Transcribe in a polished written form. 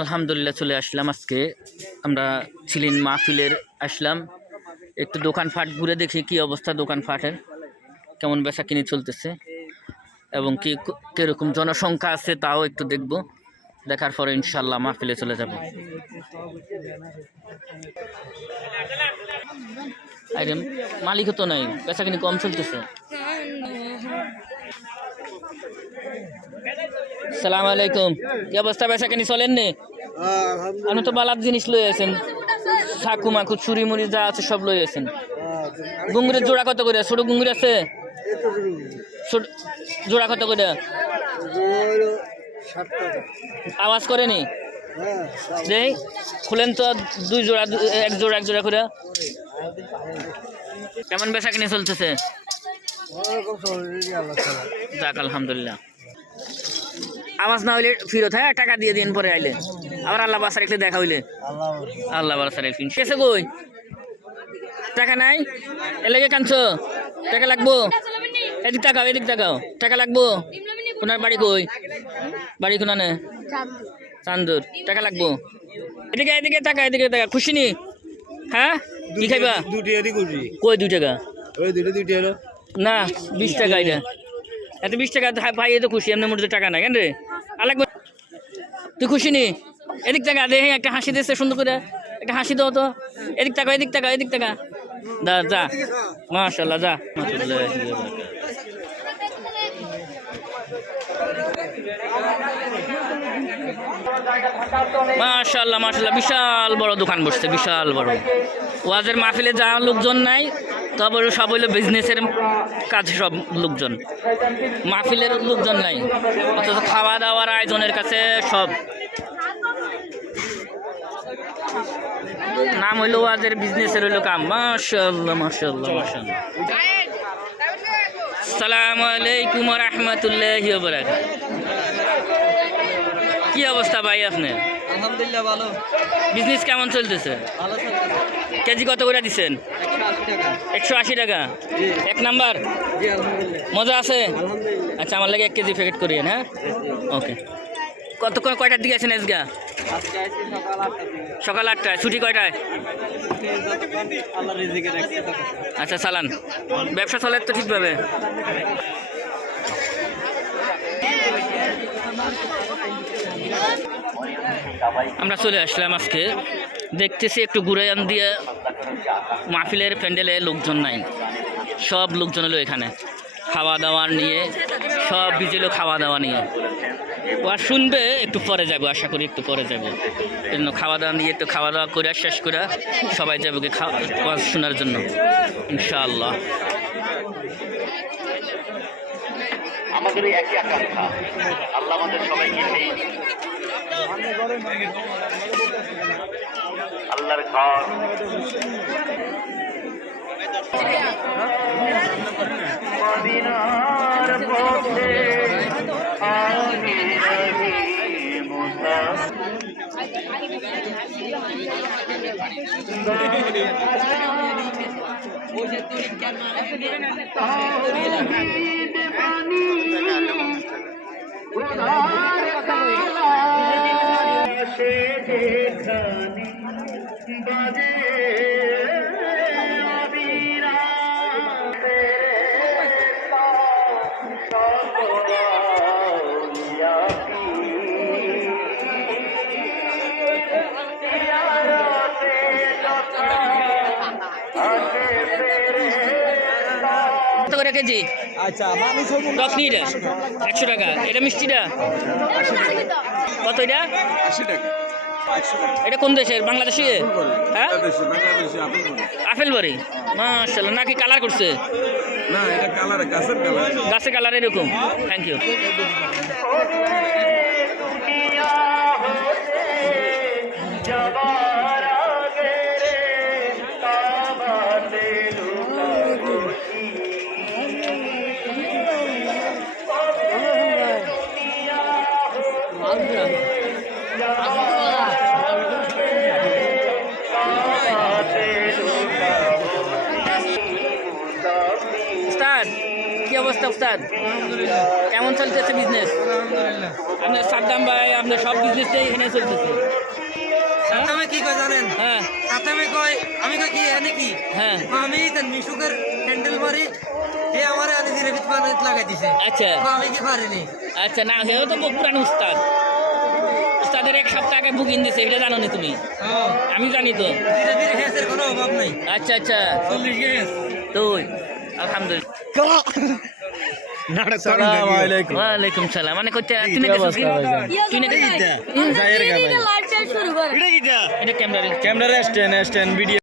আলহামদুলিল্লাহ চলে আসলাম। আজকে আমরা ছিলেন মাহফিলের আসলাম, একটু দোকানপাট ঘুরে দেখি কি অবস্থা, দোকানপাটের কেমন বেচা কিনে চলতেছে এবং কি কিরকম জনসংখ্যা আছে তাও একটু দেখব। দেখার পরে ইনশাল্লাহ মাহফিলে চলে যাব। আরে মালিক তো নাই, বেচা কিনে কম চলতেছে। সালাম আলাইকুম, কি অবস্থা, বেচা কিনে চলেন নি? আপনি তো বালার জিনিস লই আছেন, চাকু মাকু চুরি মুড়ি যা আছে সব লই আছেন। গুঙ্গুরের জোড়া কত করে? ছোট গুঙ্গুর আছে জোড়া কত করে? আওয়াজ করেনি দেই, খুলেন তো দুই জোড়া, এক জোড়া করে। কেমন বেচা কিনে চলতেছে? যাক আলহামদুলিল্লাহ। আওয়াজ না হইলে ফিরত, হ্যাঁ টাকা দিয়ে দিন পরে আইলে আবার আল্লাহ বাসা রেখে দেখা হইলে আল্লাহ বাসা রেখে কেসে কই টাকা নাই, এলাকে কানছো টাকা লাগবো, এদিক তাকাও টাকা লাগবো। আপনার বাড়ি কই? বাড়ি কোনানে? চান্দুর। টাকা লাগবো, এদিকে টাকা খুশি নি? হ্যাঁ কি খাইবা? কই 2 টাকা? না 20 টাকা। এটা এত 20 টাকা ভাই, এত খুশি, এমনি মোটে টাকা নাই কেন রে? আর লাগবে, তুই খুশি নি? এদিক টাকা দেখে একটা হাসি দিচ্ছে সুন্দর করে, একটা হাসি দাও তো। এদিক টাকা দা যা, মাশাআল্লাহ যা। মাশাআল্লাহ বিশাল বড় দোকান বসছে, বিশাল বড়। ওয়াজের মাহফিলে যা লোকজন নাই তবে সব হইলো বিজনেসের কাজ, সব লোকজন, মাহফিলের লোকজন নাই। অথচ খাওয়া দাওয়ার আয়োজনের কাছে সব। নাম হইলো ওয়াজের, বিজনেসের হইলো কাম। মাশাআল্লাহ। আসসালামু আলাইকুম ওয়া রাহমাতুল্লাহি ওয়া বারাকাতুহু। কি অবস্থা ভাই আপনার? আলহামদুলিল্লাহ ভালো। বিজনেস কেমন চলতেছে? ভালো চলতেছে। কেজি কত করে দিচ্ছেন? 180 টাকা। এক নাম্বার। জি আলহামদুলিল্লাহ। মজা আছে? আলহামদুলিল্লাহ। আচ্ছা আমার লাগে 1 কেজি প্যাকেট করিয়েন। হ্যাঁ ওকে। কয়টার দিকে আছেন আজকে? আজকে আইছি সকাল 8টায়। ছুটি কয়টায়? আল্লাহ রিজিকে রাখছে। আচ্ছা চালান, ব্যবসা চলে তো ঠিকভাবে? আমরা চলে আসলাম আজকে, দেখতেছি একটু ঘুরে আন দিয়ে মাহফিলের প্যান্ডেলে লোকজন নাই, সব লোকজন হলো এখানে খাওয়া দাওয়া নিয়ে, সব বিজেলো খাওয়া দাওয়া নিয়ে। ও আর শুনবে একটু পরে যাবো, আশা করি একটু পরে যাবো। এই জন্য খাওয়া দাওয়া নিয়ে একটু খাওয়া দাওয়া করে শেষ করে সবাই যাবো খাওয়া শোনার জন্য ইনশাআল্লাহ। আমাদের একই আকাঙ্ক্ষা, আল্লাহ আমাদের সবাইকে সেই আল্লাহর ঘর মদিনার পথে আমি রহি সে যেখানে বাজে কত করে কেজি? আচ্ছা টক নিটা 100 টাকা। এটা মিষ্টিটা কত? এটা 80 টাকা। এটা কোন দেশের? বাংলাদেশি? হ্যাঁ আপেল বাড়ি। মাশাআল্লাহ। নাকি কালার করছে? না এটা কালার, গাছের কালার এরকম। Thank you. কি অবস্থা? অবস্থা উস্তাদ? কেমন চলতেছে বিজনেস? আপনার সাদ্দাম ভাই আপনার সব বিজনেসটাই এখানে চলতেছে। সাতামে কি কয় জানেন? হ্যাঁ সাতামে কয় আমি কয় কি এনে কি? হ্যাঁ আমি তেন মিশুকের হ্যান্ডেল মারি এ আমারে আনি দিরে ভিত বানাইত লাগাই দিছে। আচ্ছা আমি কি পারিনি। আচ্ছা না হেও তো পুরান উস্তাদ। উস্তাদের এক সপ্তাহ আগে বুকিং দিছে, এটা জানো না তুমি? আমি জানি তো। ধীরে ধীরে গ্যাসের কোনো অভাব নাই। আচ্ছা আচ্ছা 40 গ্যাস। তুই আলহামদুলিল্লাহ। ওয়ালাইকুম সালাম। মানে কইতে তুই নাকি সুফি? তুই নাকি এটা ক্যামেরা ক্যামেরা স্ট্যান্ড ভিডিও